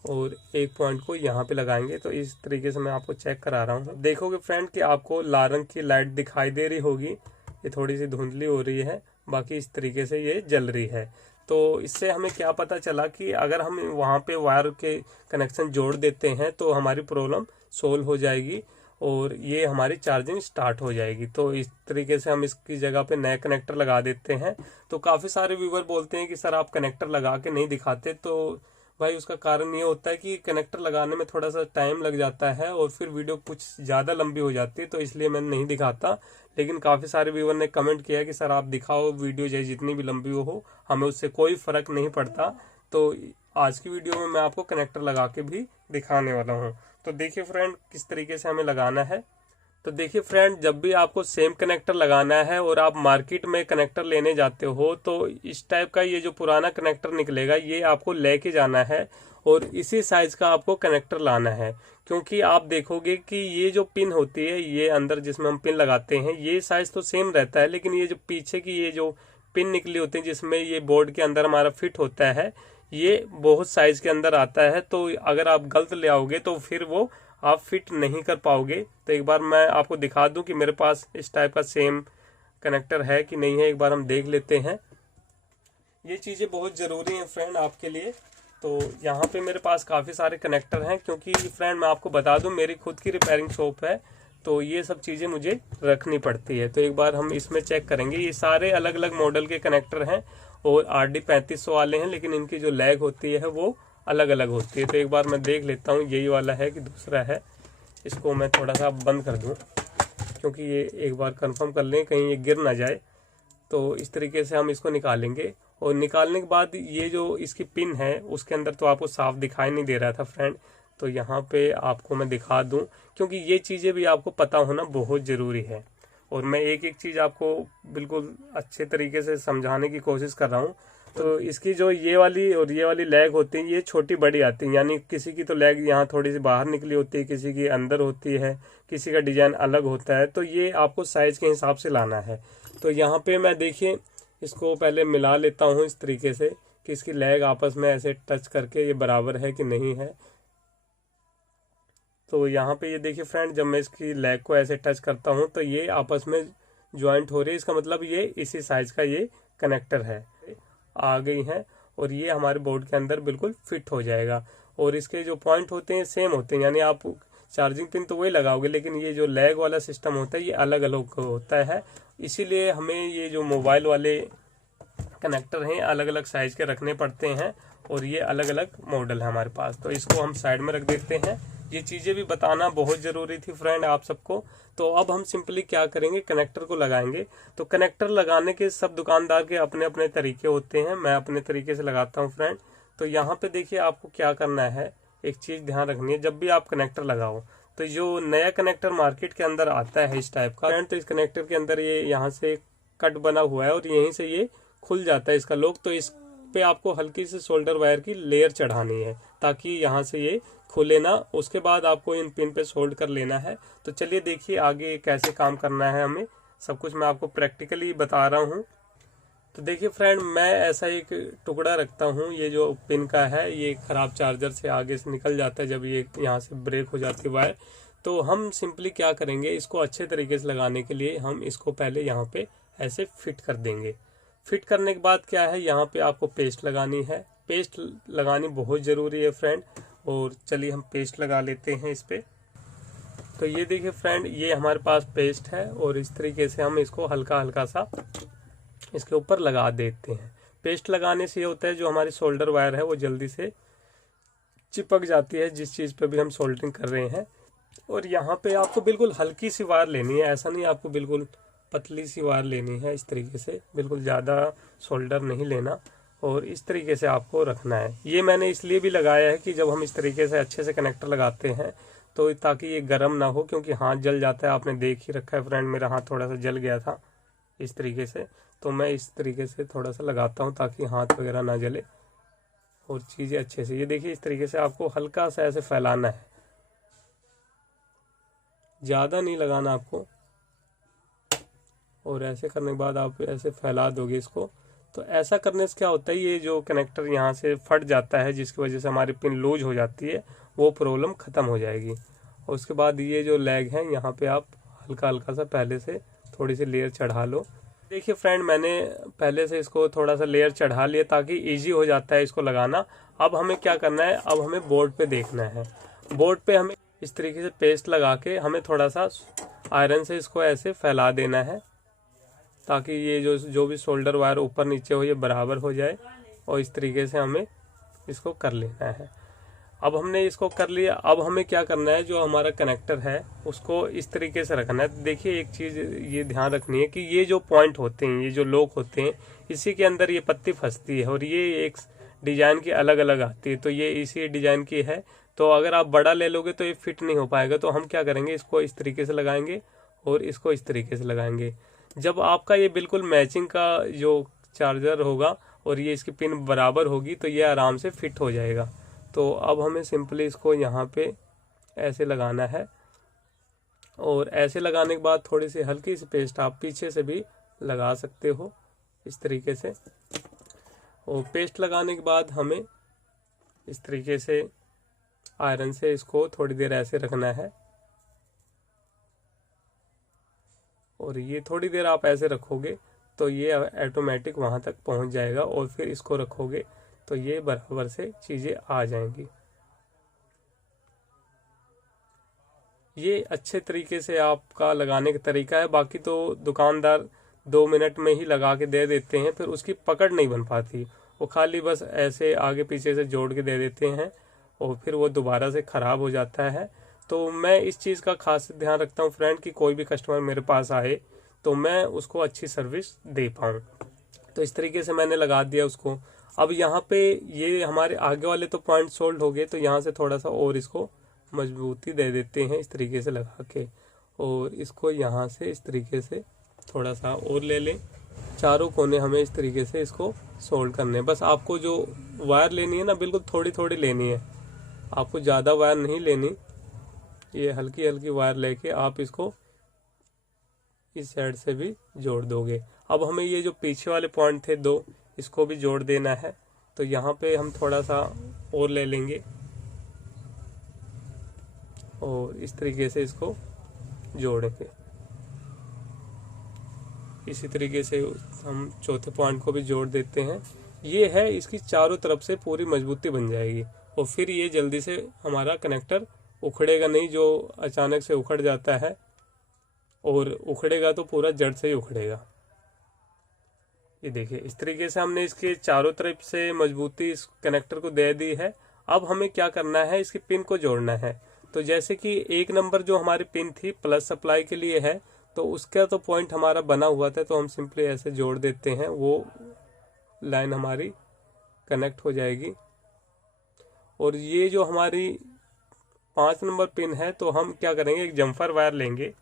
और एक पॉइंट को यहाँ पे लगाएंगे। तो इस तरीके से मैं आपको चेक करा रहा हूँ। देखोगे फ्रेंड कि आपको लाल रंग की लाइट दिखाई दे रही होगी, ये थोड़ी सी धुंधली हो रही है, बाकी इस तरीके से ये जल रही है। तो इससे हमें क्या पता चला कि अगर हम वहाँ पे वायर के कनेक्शन जोड़ देते हैं तो हमारी प्रॉब्लम सोल्व हो जाएगी और ये हमारी चार्जिंग स्टार्ट हो जाएगी। तो इस तरीके से हम इसकी जगह पे नए कनेक्टर लगा देते हैं। तो काफ़ी सारे व्यूवर बोलते हैं कि सर आप कनेक्टर लगा के नहीं दिखाते, तो भाई उसका कारण ये होता है कि कनेक्टर लगाने में थोड़ा सा टाइम लग जाता है और फिर वीडियो कुछ ज़्यादा लंबी हो जाती है, तो इसलिए मैं नहीं दिखाता। लेकिन काफ़ी सारे व्यूवर ने कमेंट किया है कि सर आप दिखाओ, वीडियो चाहे जितनी भी लंबी हो हमें उससे कोई फ़र्क नहीं पड़ता। तो आज की वीडियो में मैं आपको कनेक्टर लगा के भी दिखाने वाला हूँ। तो देखिए फ्रेंड किस तरीके से हमें लगाना है। तो देखिए फ्रेंड, जब भी आपको सेम कनेक्टर लगाना है और आप मार्केट में कनेक्टर लेने जाते हो तो इस टाइप का ये जो पुराना कनेक्टर निकलेगा ये आपको लेके जाना है और इसी साइज का आपको कनेक्टर लाना है। क्योंकि आप देखोगे कि ये जो पिन होती है ये अंदर जिसमें हम पिन लगाते हैं ये साइज तो सेम रहता है, लेकिन ये जो पीछे की ये जो पिन निकली होती है जिसमें ये बोर्ड के अंदर हमारा फिट होता है ये बहुत साइज के अंदर आता है। तो अगर आप गलत ले आओगे तो फिर वो आप फिट नहीं कर पाओगे। तो एक बार मैं आपको दिखा दूं कि मेरे पास इस टाइप का सेम कनेक्टर है कि नहीं है, एक बार हम देख लेते हैं। ये चीज़ें बहुत ज़रूरी हैं फ्रेंड आपके लिए। तो यहाँ पे मेरे पास काफ़ी सारे कनेक्टर हैं, क्योंकि फ्रेंड मैं आपको बता दूँ मेरी खुद की रिपेयरिंग शॉप है, तो ये सब चीज़ें मुझे रखनी पड़ती है। तो एक बार हम इसमें चेक करेंगे। ये सारे अलग अलग मॉडल के कनेक्टर हैं और RD 3500 वाले हैं, लेकिन इनकी जो लैग होती है वो अलग अलग होती है। तो एक बार मैं देख लेता हूँ यही वाला है कि दूसरा है। इसको मैं थोड़ा सा बंद कर दूँ, क्योंकि ये एक बार कंफर्म कर लें कहीं ये गिर ना जाए। तो इस तरीके से हम इसको निकालेंगे, और निकालने के बाद ये जो इसकी पिन है उसके अंदर तो आपको साफ दिखाई नहीं दे रहा था फ्रेंड, तो यहाँ पे आपको मैं दिखा दूँ, क्योंकि ये चीज़ें भी आपको पता होना बहुत ज़रूरी है। और मैं एक एक चीज़ आपको बिल्कुल अच्छे तरीके से समझाने की कोशिश कर रहा हूँ। तो इसकी जो ये वाली और ये वाली लैग होती है, ये छोटी बड़ी आती है, यानी किसी की तो लैग यहाँ थोड़ी सी बाहर निकली होती है, किसी की अंदर होती है, किसी का डिजाइन अलग होता है। तो ये आपको साइज के हिसाब से लाना है। तो यहाँ पे मैं देखिए इसको पहले मिला लेता हूँ इस तरीके से कि इसकी लैग आपस में ऐसे टच करके ये बराबर है कि नहीं है। तो यहाँ पे ये देखिए फ्रेंड, जब मैं इसकी लैग को ऐसे टच करता हूँ तो ये आपस में ज्वाइंट हो रही है। इसका मतलब ये इसी साइज का ये कनेक्टर है, आ गई है, और ये हमारे बोर्ड के अंदर बिल्कुल फिट हो जाएगा। और इसके जो पॉइंट होते हैं सेम होते हैं, यानी आप चार्जिंग पिन तो वही लगाओगे, लेकिन ये जो लैग वाला सिस्टम होता है ये अलग अलग होता है। इसीलिए हमें ये जो मोबाइल वाले कनेक्टर हैं अलग अलग साइज के रखने पड़ते हैं, और ये अलग अलग मॉडल है हमारे पास। तो इसको हम साइड में रख देते हैं। ये चीज़ें भी बताना बहुत ज़रूरी थी फ्रेंड आप सबको। तो अब हम सिंपली क्या करेंगे, कनेक्टर को लगाएंगे। तो कनेक्टर लगाने के सब दुकानदार के अपने अपने तरीके होते हैं, मैं अपने तरीके से लगाता हूँ फ्रेंड। तो यहाँ पे देखिए आपको क्या करना है, एक चीज़ ध्यान रखनी है, जब भी आप कनेक्टर लगाओ तो जो नया कनेक्टर मार्केट के अंदर आता है इस टाइप का फ्रेंड, तो इस कनेक्टर के अंदर ये यहाँ से कट बना हुआ है और यहीं से ये खुल जाता है इसका लॉक। तो इस पे आपको हल्की सी सोल्डर वायर की लेयर चढ़ानी है ताकि यहाँ से ये खुले ना। उसके बाद आपको इन पिन पे सोल्ड कर लेना है। तो चलिए देखिए आगे कैसे काम करना है हमें, सब कुछ मैं आपको प्रैक्टिकली बता रहा हूँ। तो देखिए फ्रेंड, मैं ऐसा एक टुकड़ा रखता हूँ, ये जो पिन का है ये खराब चार्जर से आगे से निकल जाता है जब ये यहाँ से ब्रेक हो जाती है वायर। तो हम सिंपली क्या करेंगे, इसको अच्छे तरीके से लगाने के लिए हम इसको पहले यहाँ पे ऐसे फिट कर देंगे। फिट करने के बाद क्या है, यहाँ पे आपको पेस्ट लगानी है। पेस्ट लगानी बहुत ज़रूरी है फ्रेंड, और चलिए हम पेस्ट लगा लेते हैं इस पे। तो ये देखिए फ्रेंड, ये हमारे पास पेस्ट है, और इस तरीके से हम इसको हल्का हल्का सा इसके ऊपर लगा देते हैं। पेस्ट लगाने से ये होता है जो हमारी सोल्डर वायर है वो जल्दी से चिपक जाती है जिस चीज़ पे भी हम सोल्डरिंग कर रहे हैं। और यहाँ पे आपको बिल्कुल हल्की सी वायर लेनी है, ऐसा नहीं आपको बिल्कुल पतली सी वायर लेनी है। इस तरीके से बिल्कुल ज़्यादा सोल्डर नहीं लेना, और इस तरीके से आपको रखना है। ये मैंने इसलिए भी लगाया है कि जब हम इस तरीके से अच्छे से कनेक्टर लगाते हैं तो ताकि ये गर्म ना हो, क्योंकि हाथ जल जाता है। आपने देख ही रखा है फ्रेंड, मेरा हाथ थोड़ा सा जल गया था इस तरीके से। तो मैं इस तरीके से थोड़ा सा लगाता हूँ ताकि हाथ वगैरह ना जले और चीज़ें अच्छे से। ये देखिए इस तरीके से आपको हल्का सा ऐसे फैलाना है, ज़्यादा नहीं लगाना आपको। और ऐसे करने के बाद आप ऐसे फैला दोगे इसको। तो ऐसा करने से क्या होता है, ये जो कनेक्टर यहाँ से फट जाता है जिसकी वजह से हमारी पिन लूज हो जाती है, वो प्रॉब्लम ख़त्म हो जाएगी। और उसके बाद ये जो लैग है यहाँ पे आप हल्का हल्का सा पहले से थोड़ी सी लेयर चढ़ा लो। देखिए फ्रेंड, मैंने पहले से इसको थोड़ा सा लेयर चढ़ा लिया ताकि इजी हो जाता है इसको लगाना। अब हमें क्या करना है, अब हमें बोर्ड पे देखना है। बोर्ड पे हमें इस तरीके से पेस्ट लगा के हमें थोड़ा सा आयरन से इसको ऐसे फैला देना है ताकि ये जो भी शोल्डर वायर ऊपर नीचे हो ये बराबर हो जाए। और इस तरीके से हमें इसको कर लेना है। अब हमने इसको कर लिया, अब हमें क्या करना है, जो हमारा कनेक्टर है उसको इस तरीके से रखना है। देखिए एक चीज़ ये ध्यान रखनी है कि ये जो पॉइंट होते हैं, ये जो लॉक होते हैं, इसी के अंदर ये पत्ती फंसती है, और ये एक डिजाइन की अलग अलग आती है। तो ये इसी डिजाइन की है, तो अगर आप बड़ा ले लोगे तो ये फिट नहीं हो पाएगा। तो हम क्या करेंगे, इसको इस तरीके से लगाएंगे और इसको इस तरीके से लगाएंगे। जब आपका ये बिल्कुल मैचिंग का जो चार्जर होगा और ये इसकी पिन बराबर होगी तो ये आराम से फिट हो जाएगा। तो अब हमें सिंपली इसको यहाँ पे ऐसे लगाना है, और ऐसे लगाने के बाद थोड़ी सी हल्की सी पेस्ट आप पीछे से भी लगा सकते हो इस तरीके से। और पेस्ट लगाने के बाद हमें इस तरीके से आयरन से इसको थोड़ी देर ऐसे रखना है, और ये थोड़ी देर आप ऐसे रखोगे तो ये ऑटोमेटिक वहाँ तक पहुँच जाएगा। और फिर इसको रखोगे तो ये बराबर से चीज़ें आ जाएंगी। ये अच्छे तरीके से आपका लगाने का तरीका है। बाकी तो दुकानदार 2 मिनट में ही लगा के दे देते हैं, फिर उसकी पकड़ नहीं बन पाती। वो खाली बस ऐसे आगे पीछे से जोड़ के दे देते हैं और फिर वो दोबारा से ख़राब हो जाता है। तो मैं इस चीज़ का खास ध्यान रखता हूँ फ्रेंड कि कोई भी कस्टमर मेरे पास आए तो मैं उसको अच्छी सर्विस दे पाऊँ। तो इस तरीके से मैंने लगा दिया उसको। अब यहाँ पे ये हमारे आगे वाले तो पॉइंट सोल्ड हो गए, तो यहाँ से थोड़ा सा और इसको मजबूती दे देते हैं इस तरीके से लगा के, और इसको यहाँ से इस तरीके से थोड़ा सा और ले लें। चारों कोने हमें इस तरीके से इसको सोल्ड करने हैं। बस आपको जो वायर लेनी है ना, बिल्कुल थोड़ी थोड़ी लेनी है, आपको ज़्यादा वायर नहीं लेनी। ये हल्की हल्की वायर लेके आप इसको इस साइड से भी जोड़ दोगे। अब हमें ये जो पीछे वाले पॉइंट थे 2, इसको भी जोड़ देना है। तो यहाँ पे हम थोड़ा सा और ले लेंगे और इस तरीके से इसको जोड़ेंगे। इसी तरीके से हम चौथे पॉइंट को भी जोड़ देते हैं। ये है, इसकी चारों तरफ से पूरी मजबूती बन जाएगी और फिर ये जल्दी से हमारा कनेक्टर उखड़ेगा नहीं, जो अचानक से उखड़ जाता है, और उखड़ेगा तो पूरा जड़ से ही उखड़ेगा। ये देखिए, इस तरीके से हमने इसके चारों तरफ से मजबूती इस कनेक्टर को दे दी है। अब हमें क्या करना है, इसकी पिन को जोड़ना है। तो जैसे कि 1 नंबर जो हमारी पिन थी प्लस सप्लाई के लिए है, तो उसका तो पॉइंट हमारा बना हुआ था, तो हम सिंपली ऐसे जोड़ देते हैं, वो लाइन हमारी कनेक्ट हो जाएगी। और ये जो हमारी 5 नंबर पिन है, तो हम क्या करेंगे, एक जम्फर वायर लेंगे।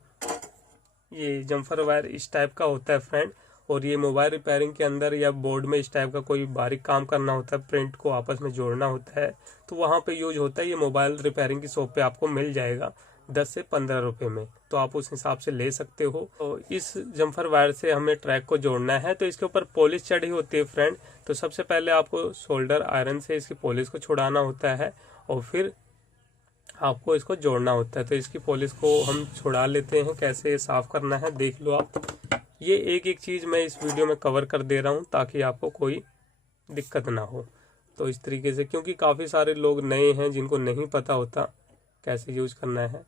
ये जम्फर वायर इस टाइप का होता है फ्रेंड, और ये मोबाइल रिपेयरिंग के अंदर या बोर्ड में इस टाइप का कोई बारीक काम करना होता है, प्रिंट को आपस में जोड़ना होता है, तो वहाँ पे यूज होता है। ये मोबाइल रिपेयरिंग की शॉप पे आपको मिल जाएगा 10 से 15 रुपए में, तो आप उस हिसाब से ले सकते हो। तो इस जम्फर वायर से हमें ट्रैक को जोड़ना है। तो इसके ऊपर पॉलिश चढ़ी होती है फ्रेंड, तो सबसे पहले आपको सोल्डर आयरन से इसकी पॉलिश को छुड़ाना होता है और फिर आपको इसको जोड़ना होता है। तो इसकी पॉलिश को हम छुड़ा लेते हैं। कैसे साफ करना है देख लो आप। ये एक एक चीज़ मैं इस वीडियो में कवर कर दे रहा हूँ ताकि आपको कोई दिक्कत ना हो। तो इस तरीके से, क्योंकि काफ़ी सारे लोग नए हैं जिनको नहीं पता होता कैसे यूज करना है।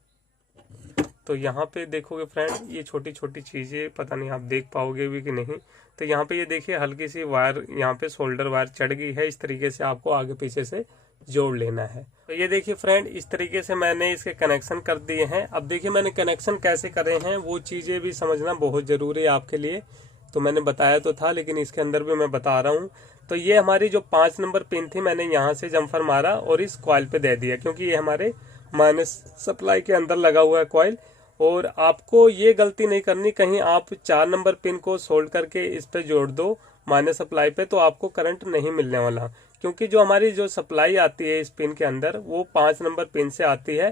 तो यहाँ पे देखोगे फ्रेंड, ये छोटी छोटी चीज़ें पता नहीं आप देख पाओगे भी कि नहीं। तो यहाँ पे ये देखिए, हल्की सी वायर यहाँ पे सोल्डर वायर चढ़ गई है। इस तरीके से आपको आगे पीछे से जोड़ लेना है। तो ये देखिए फ्रेंड, इस तरीके से मैंने इसके कनेक्शन कर दिए हैं। अब देखिए मैंने कनेक्शन कैसे करे हैं, वो चीज़ें भी समझना बहुत ज़रूरी है आपके लिए। तो मैंने बताया तो था, लेकिन इसके अंदर भी मैं बता रहा हूँ। तो ये हमारी जो 5 नंबर पिन थी, मैंने यहाँ से जम्फर मारा और इस कॉइल पे दे दिया, क्योंकि ये हमारे माइनस सप्लाई के अंदर लगा हुआ है कॉइल। और आपको ये गलती नहीं करनी, कहीं आप 4 नंबर पिन को सोल्ड करके इस पे जोड़ दो माइनस सप्लाई पे, तो आपको करंट नहीं मिलने वाला। क्योंकि जो हमारी जो सप्लाई आती है इस पिन के अंदर, वो 5 नंबर पिन से आती है।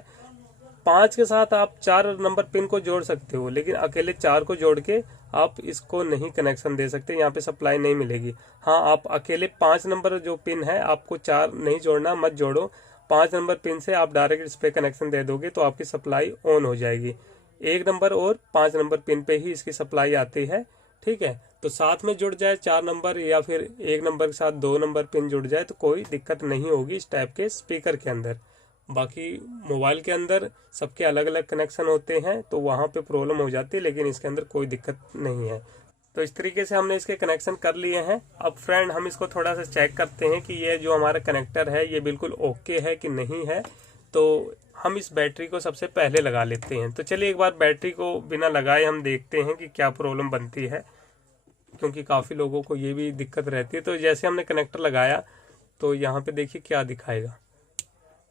5 के साथ आप 4 नंबर पिन को जोड़ सकते हो, लेकिन अकेले 4 को जोड़ के आप इसको नहीं कनेक्शन दे सकते, यहाँ पे सप्लाई नहीं मिलेगी। हाँ, आप अकेले 5 नंबर जो पिन है, आपको 4 नहीं जोड़ना, मत जोड़ो। 5 नंबर पिन से आप डायरेक्ट इस पे कनेक्शन दे दोगे तो आपकी सप्लाई ऑन हो जाएगी। 1 नंबर और 5 नंबर पिन पे ही इसकी सप्लाई आती है, ठीक है। तो साथ में जुड़ जाए 4 नंबर या फिर 1 नंबर के साथ 2 नंबर पिन जुड़ जाए तो कोई दिक्कत नहीं होगी इस टाइप के स्पीकर के अंदर। बाकी मोबाइल के अंदर सबके अलग अलग कनेक्शन होते हैं, तो वहाँ पे प्रॉब्लम हो जाती है, लेकिन इसके अंदर कोई दिक्कत नहीं है। तो इस तरीके से हमने इसके कनेक्शन कर लिए हैं। अब फ्रेंड, हम इसको थोड़ा सा चेक करते हैं कि ये जो हमारा कनेक्टर है ये बिल्कुल ओके है कि नहीं है। तो हम इस बैटरी को सबसे पहले लगा लेते हैं। तो चलिए एक बार बैटरी को बिना लगाए हम देखते हैं कि क्या प्रॉब्लम बनती है, क्योंकि काफ़ी लोगों को ये भी दिक्कत रहती है। तो जैसे हमने कनेक्टर लगाया तो यहाँ पे देखिए क्या दिखाएगा।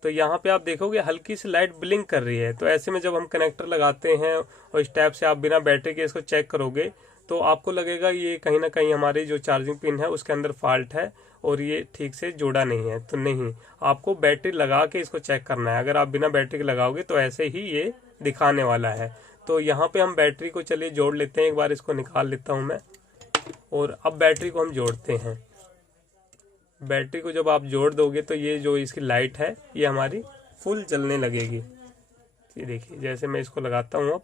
तो यहाँ पे आप देखोगे हल्की सी लाइट ब्लिंक कर रही है। तो ऐसे में जब हम कनेक्टर लगाते हैं और इस टाइप से आप बिना बैटरी के इसको चेक करोगे तो आपको लगेगा ये कहीं ना कहीं हमारी जो चार्जिंग पिन है उसके अंदर फॉल्ट है और ये ठीक से जुड़ा नहीं है। तो नहीं, आपको बैटरी लगा के इसको चेक करना है। अगर आप बिना बैटरी के लगाओगे तो ऐसे ही ये दिखाने वाला है। तो यहाँ पे हम बैटरी को चलिए जोड़ लेते हैं। एक बार इसको निकाल लेता हूँ मैं, और अब बैटरी को हम जोड़ते हैं। बैटरी को जब आप जोड़ दोगे तो ये जो इसकी लाइट है ये हमारी फुल जलने लगेगी। ये देखिए, जैसे मैं इसको लगाता हूँ अब,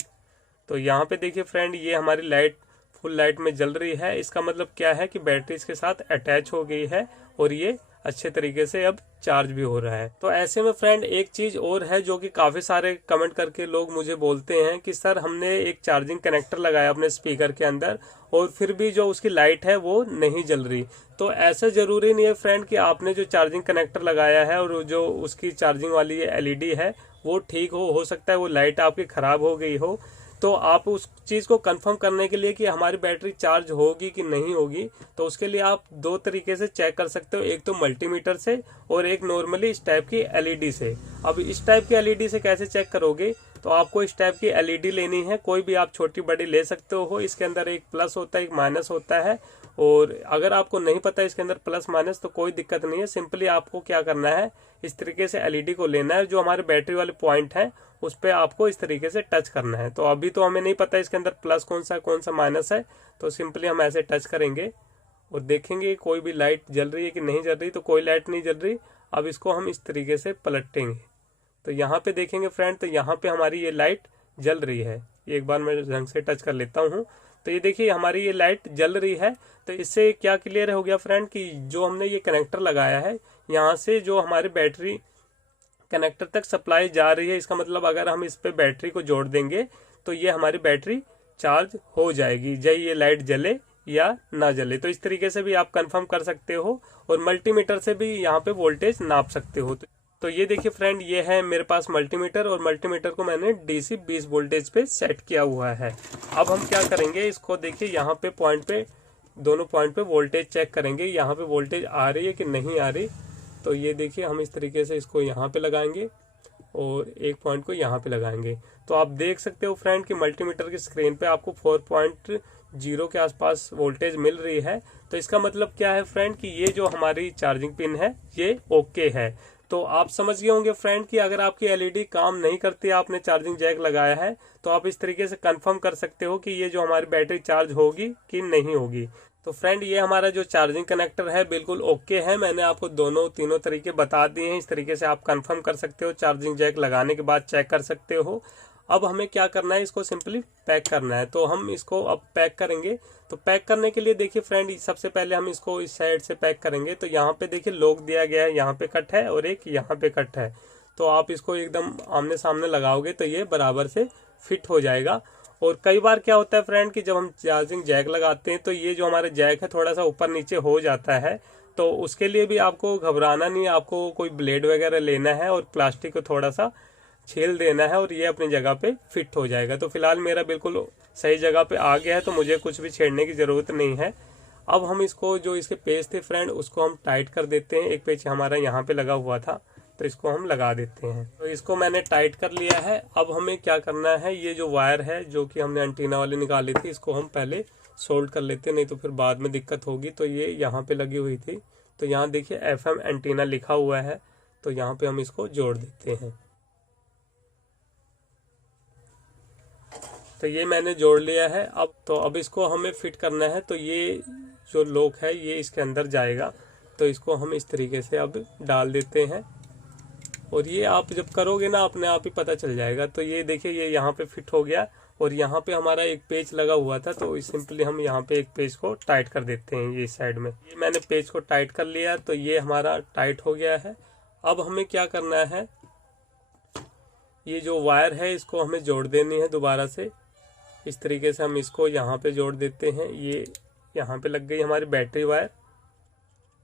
तो यहाँ पे देखिए फ्रेंड, ये हमारी लाइट फुल लाइट में जल रही है। इसका मतलब क्या है कि बैटरी इसके साथ अटैच हो गई है और ये अच्छे तरीके से अब चार्ज भी हो रहा है। तो ऐसे में फ्रेंड एक चीज और है जो कि काफी सारे कमेंट करके लोग मुझे बोलते हैं कि सर हमने एक चार्जिंग कनेक्टर लगाया अपने स्पीकर के अंदर और फिर भी जो उसकी लाइट है वो नहीं जल रही। तो ऐसा जरूरी नहीं है फ्रेंड कि आपने जो चार्जिंग कनेक्टर लगाया है और जो उसकी चार्जिंग वाली एलईडी है वो ठीक हो सकता है वो लाइट आपकी खराब हो गई हो। तो आप उस चीज को कंफर्म करने के लिए कि हमारी बैटरी चार्ज होगी कि नहीं होगी, तो उसके लिए आप दो तरीके से चेक कर सकते हो, एक तो मल्टीमीटर से और एक नॉर्मली इस टाइप की एलईडी से। अब इस टाइप की एलईडी से कैसे चेक करोगे, तो आपको इस टाइप की एलईडी लेनी है, कोई भी आप छोटी बड़ी ले सकते हो। इसके अंदर एक प्लस होता है एक माइनस होता है, और अगर आपको नहीं पता इसके अंदर प्लस माइनस तो कोई दिक्कत नहीं है। सिंपली आपको क्या करना है, इस तरीके से एलईडी को लेना है, जो हमारे बैटरी वाले पॉइंट है उस पर आपको इस तरीके से टच करना है। तो अभी तो हमें नहीं पता इसके अंदर प्लस कौन सा माइनस है, तो सिंपली हम ऐसे टच करेंगे और देखेंगे कोई भी लाइट जल रही है कि नहीं जल रही। तो कोई लाइट नहीं जल रही। अब इसको हम इस तरीके से पलटेंगे तो यहाँ पे देखेंगे फ्रेंड, तो यहाँ पे हमारी ये लाइट जल रही है। एक बार मैं ढंग से टच कर लेता हूँ, तो ये देखिए हमारी ये लाइट जल रही है। तो इससे क्या क्लियर हो गया फ्रेंड कि जो हमने ये कनेक्टर लगाया है यहाँ से जो हमारी बैटरी कनेक्टर तक सप्लाई जा रही है, इसका मतलब अगर हम इस पे बैटरी को जोड़ देंगे तो ये हमारी बैटरी चार्ज हो जाएगी, चाहे ये लाइट जले या ना जले। तो इस तरीके से भी आप कंफर्म कर सकते हो और मल्टीमीटर से भी यहाँ पे वोल्टेज नाप सकते हो। तो ये देखिए फ्रेंड, ये है मेरे पास मल्टीमीटर और मल्टीमीटर को मैंने डीसी 20 वोल्टेज पे सेट किया हुआ है। अब हम क्या करेंगे, इसको देखिए यहाँ पे पॉइंट पे, दोनों पॉइंट पे वोल्टेज चेक करेंगे, यहाँ पे वोल्टेज आ रही है कि नहीं आ रही। तो ये देखिए हम इस तरीके से इसको यहाँ पे लगाएंगे और एक पॉइंट को यहाँ पे लगाएंगे। तो आप देख सकते हो फ्रेंड कि मल्टीमीटर की स्क्रीन पे आपको 4.0 के आसपास वोल्टेज मिल रही है। तो इसका मतलब क्या है फ्रेंड कि ये जो हमारी चार्जिंग पिन है ये ओके है। तो आप समझ गए होंगे फ्रेंड कि अगर आपकी एलईडी काम नहीं करती, आपने चार्जिंग जैक लगाया है, तो आप इस तरीके से कंफर्म कर सकते हो कि ये जो हमारी बैटरी चार्ज होगी कि नहीं होगी। तो फ्रेंड ये हमारा जो चार्जिंग कनेक्टर है बिल्कुल ओके है। मैंने आपको दोनों तीनों तरीके बता दिए हैं, इस तरीके से आप कंफर्म कर सकते हो, चार्जिंग जैक लगाने के बाद चेक कर सकते हो। अब हमें क्या करना है, इसको सिंपली पैक करना है। तो हम इसको अब पैक करेंगे। तो पैक करने के लिए देखिए फ्रेंड, सबसे पहले हम इसको इस साइड से पैक करेंगे। तो यहाँ पे देखिए लॉक दिया गया है, यहाँ पे कट है और एक यहाँ पे कट है। तो आप इसको एकदम आमने सामने लगाओगे तो ये बराबर से फिट हो जाएगा। और कई बार क्या होता है फ्रेंड कि जब हम चार्जिंग जैक लगाते हैं तो ये जो हमारे जैक है थोड़ा सा ऊपर नीचे हो जाता है। तो उसके लिए भी आपको घबराना नहीं है, आपको कोई ब्लेड वगैरह लेना है और प्लास्टिक को थोड़ा सा छील देना है और ये अपनी जगह पे फिट हो जाएगा। तो फिलहाल मेरा बिल्कुल सही जगह पे आ गया है, तो मुझे कुछ भी छेड़ने की जरूरत नहीं है। अब हम इसको, जो इसके पेच थे फ्रेंड, उसको हम टाइट कर देते हैं। एक पेच हमारा यहाँ पे लगा हुआ था तो इसको हम लगा देते हैं। तो इसको मैंने टाइट कर लिया है। अब हमें क्या करना है, ये जो वायर है जो कि हमने एंटीना वाली निकाली थी, इसको हम पहले सोल्ड कर लेते हैं, नहीं तो फिर बाद में दिक्कत होगी। तो ये यहाँ पे लगी हुई थी, तो यहाँ देखिए FM एंटीना लिखा हुआ है, तो यहाँ पे हम इसको जोड़ देते हैं। तो ये मैंने जोड़ लिया है। अब इसको हमें फिट करना है। तो ये जो लॉक है ये इसके अंदर जाएगा, तो इसको हम इस तरीके से अब डाल देते हैं। और ये आप जब करोगे ना अपने आप ही पता चल जाएगा। तो ये देखिए ये यहाँ पे फिट हो गया और यहाँ पे हमारा एक पेच लगा हुआ था, तो सिंपली हम यहाँ पे एक पेच को टाइट कर देते हैं ये साइड में। ये मैंने पेच को टाइट कर लिया, तो ये हमारा टाइट हो गया है। अब हमें क्या करना है, ये जो वायर है इसको हमें जोड़ देनी है दोबारा से। इस तरीके से हम इसको यहाँ पे जोड़ देते हैं। ये यहाँ पे लग गई हमारी बैटरी वायर।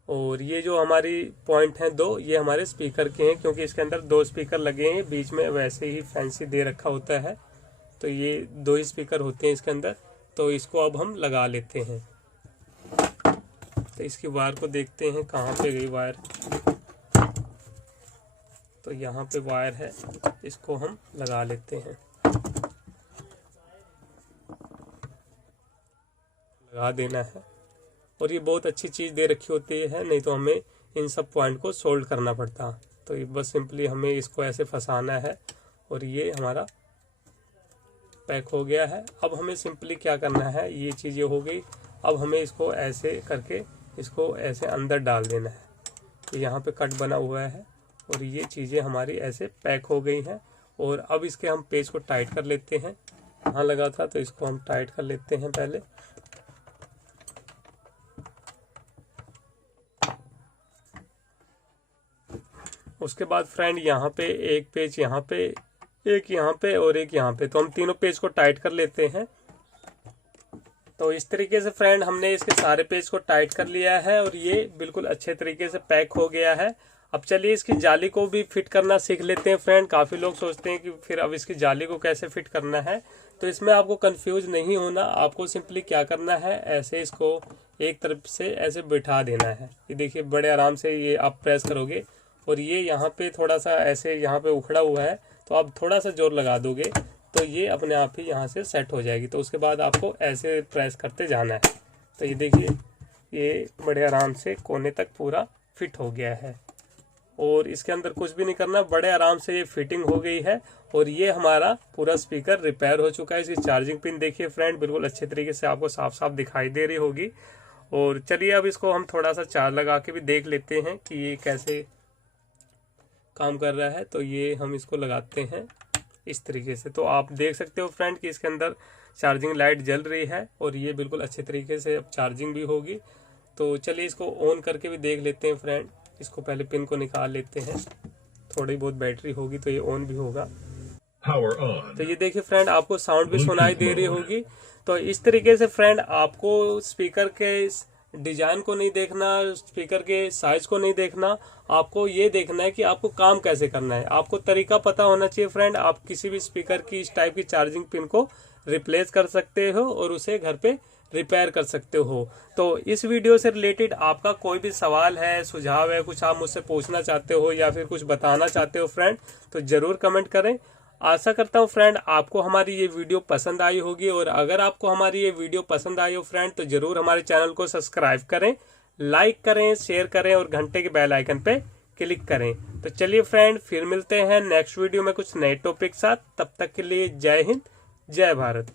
और ये जो हमारी पॉइंट हैं दो, ये हमारे स्पीकर के हैं, क्योंकि इसके अंदर दो स्पीकर लगे हैं, बीच में वैसे ही फैंसी दे रखा होता है। तो ये दो ही स्पीकर होते हैं इसके अंदर। तो इसको अब हम लगा लेते हैं। तो इसकी वायर को देखते हैं कहाँ पे गई वायर। तो यहाँ पे वायर है, इसको हम लगा लेते हैं, लगा देना है। और ये बहुत अच्छी चीज़ दे रखी होती है, नहीं तो हमें इन सब पॉइंट को सोल्ड करना पड़ता। तो ये बस सिंपली हमें इसको ऐसे फंसाना है और ये हमारा पैक हो गया है। अब हमें सिंपली क्या करना है, ये चीज़ें हो गई। अब हमें इसको ऐसे करके इसको ऐसे अंदर डाल देना है। तो यहाँ पे कट बना हुआ है और ये चीज़ें हमारी ऐसे पैक हो गई हैं। और अब इसके हम पेज को टाइट कर लेते हैं। कहाँ लगा था तो इसको हम टाइट कर लेते हैं पहले। उसके बाद फ्रेंड यहाँ पे एक पेच, यहाँ पे एक, यहाँ पे और एक यहाँ पे, तो हम तीनों पेज को टाइट कर लेते हैं। तो इस तरीके से फ्रेंड हमने इसके सारे पेज को टाइट कर लिया है और ये बिल्कुल अच्छे तरीके से पैक हो गया है। अब चलिए इसकी जाली को भी फिट करना सीख लेते हैं फ्रेंड। काफ़ी लोग सोचते हैं कि फिर अब इसकी जाली को कैसे फिट करना है, तो इसमें आपको कंफ्यूज नहीं होना। आपको सिंपली क्या करना है, ऐसे इसको एक तरफ से ऐसे बिठा देना है। ये देखिए बड़े आराम से ये आप प्रेस करोगे और ये यहाँ पे थोड़ा सा ऐसे यहाँ पे उखड़ा हुआ है, तो आप थोड़ा सा जोर लगा दोगे तो ये अपने आप ही यहाँ से सेट हो जाएगी। तो उसके बाद आपको ऐसे प्रेस करते जाना है। तो ये देखिए ये बड़े आराम से कोने तक पूरा फिट हो गया है और इसके अंदर कुछ भी नहीं करना, बड़े आराम से ये फिटिंग हो गई है। और ये हमारा पूरा स्पीकर रिपेयर हो चुका है। इसकी चार्जिंग पिन देखिए फ्रेंड, बिल्कुल अच्छे तरीके से आपको साफ साफ दिखाई दे रही होगी। और चलिए अब इसको हम थोड़ा सा चार्ज लगा के भी देख लेते हैं कि ये कैसे काम कर रहा है। तो ये हम इसको लगाते हैं इस तरीके से, तो आप देख सकते हो फ्रेंड कि इसके अंदर चार्जिंग लाइट जल रही है और ये बिल्कुल अच्छे तरीके से अब चार्जिंग भी होगी। तो चलिए इसको ऑन करके भी देख लेते हैं फ्रेंड। इसको पहले पिन को निकाल लेते हैं, थोड़ी बहुत बैटरी होगी तो ये ऑन भी होगा। तो ये देखिए फ्रेंड आपको साउंड भी सुनाई दे रही होगी। तो इस तरीके से फ्रेंड आपको स्पीकर के डिजाइन को नहीं देखना, स्पीकर के साइज को नहीं देखना, आपको ये देखना है कि आपको काम कैसे करना है। आपको तरीका पता होना चाहिए फ्रेंड। आप किसी भी स्पीकर की इस टाइप की चार्जिंग पिन को रिप्लेस कर सकते हो और उसे घर पे रिपेयर कर सकते हो। तो इस वीडियो से रिलेटेड आपका कोई भी सवाल है, सुझाव है, कुछ आप मुझसे पूछना चाहते हो या फिर कुछ बताना चाहते हो फ्रेंड, तो जरूर कमेंट करें। आशा करता हूँ फ्रेंड आपको हमारी ये वीडियो पसंद आई होगी और अगर आपको हमारी ये वीडियो पसंद आई हो फ्रेंड तो जरूर हमारे चैनल को सब्सक्राइब करें, लाइक करें, शेयर करें और घंटे के बेल आइकन पे क्लिक करें। तो चलिए फ्रेंड फिर मिलते हैं नेक्स्ट वीडियो में कुछ नए टॉपिक साथ। तब तक के लिए जय हिंद, जय भारत।